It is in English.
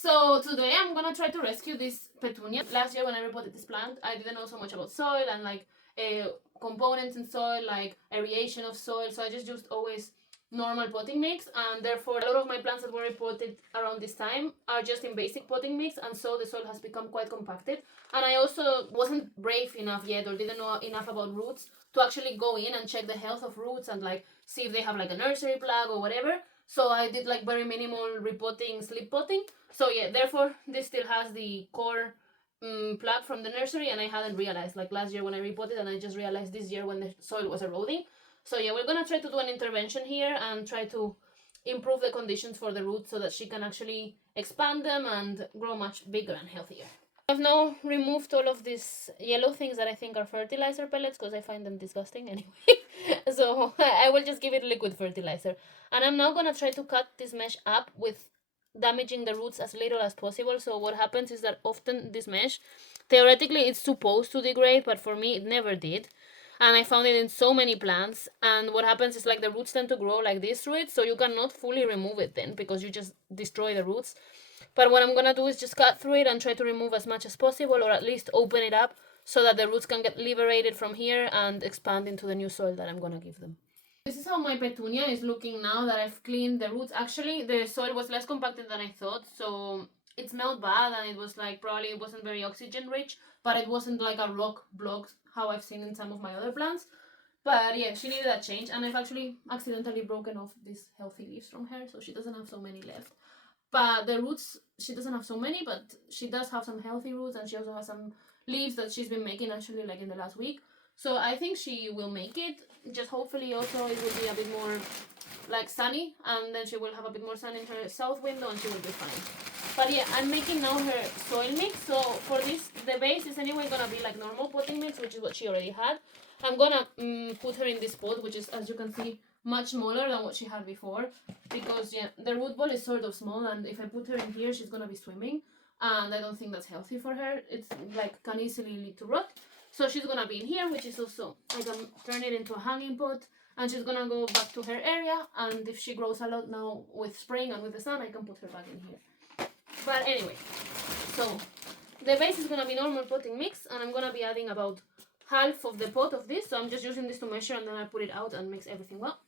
So today I'm gonna try to rescue this Petunia. Last year when I repotted this plant, I didn't know so much about soil and like components in soil, like aeration of soil. So I just used always normal potting mix, and therefore a lot of my plants that were repotted around this time are just in basic potting mix, and so the soil has become quite compacted. And I also wasn't brave enough yet, or didn't know enough about roots to actually go in and check the health of roots and like see if they have like a nursery plug or whatever. So I did like very minimal repotting, slip potting. So yeah, therefore this still has the core plug from the nursery, and I hadn't realized like last year when I repotted, and I just realized this year when the soil was eroding. So yeah, we're gonna try to do an intervention here and try to improve the conditions for the roots so that she can actually expand them and grow much bigger and healthier. I've now removed all of these yellow things that I think are fertilizer pellets because I find them disgusting anyway. So I will just give it liquid fertilizer. And I'm now gonna try to cut this mesh up with damaging the roots as little as possible. So what happens is that often this mesh, theoretically it's supposed to degrade, but for me it never did. And I found it in so many plants, and what happens is like the roots tend to grow like this through it, so you cannot fully remove it then because you just destroy the roots. But what I'm gonna do is just cut through it and try to remove as much as possible, or at least open it up so that the roots can get liberated from here and expand into the new soil that I'm gonna give them. This is how my Petunia is looking now that I've cleaned the roots. Actually, the soil was less compacted than I thought, so it smelled bad, and it was like probably it wasn't very oxygen rich, but it wasn't like a rock block how I've seen in some of my other plants. But yeah, she needed a change, and I've actually accidentally broken off these healthy leaves from her, so she doesn't have so many left. But the roots, she doesn't have so many, but she does have some healthy roots, and she also has some leaves that she's been making actually like in the last week. So I think she will make it. Just hopefully also it will be a bit more like sunny, and then she will have a bit more sun in her south window and she will be fine. But yeah, I'm making now her soil mix. So for this, the base is anyway gonna be like normal potting mix, which is what she already had. I'm gonna put her in this pot, which is, as you can see, much smaller than what she had before, because yeah, the root ball is sort of small, and if I put her in here, she's gonna be swimming, and I don't think that's healthy for her. It's like can easily lead to rot. So she's gonna be in here, which is also, I can turn it into a hanging pot, and she's gonna go back to her area, and if she grows a lot now with spring and with the sun, I can put her back in here. But anyway, so the base is gonna be normal potting mix, and I'm gonna be adding about half of the pot of this, so I'm just using this to measure, and then I put it out and mix everything well.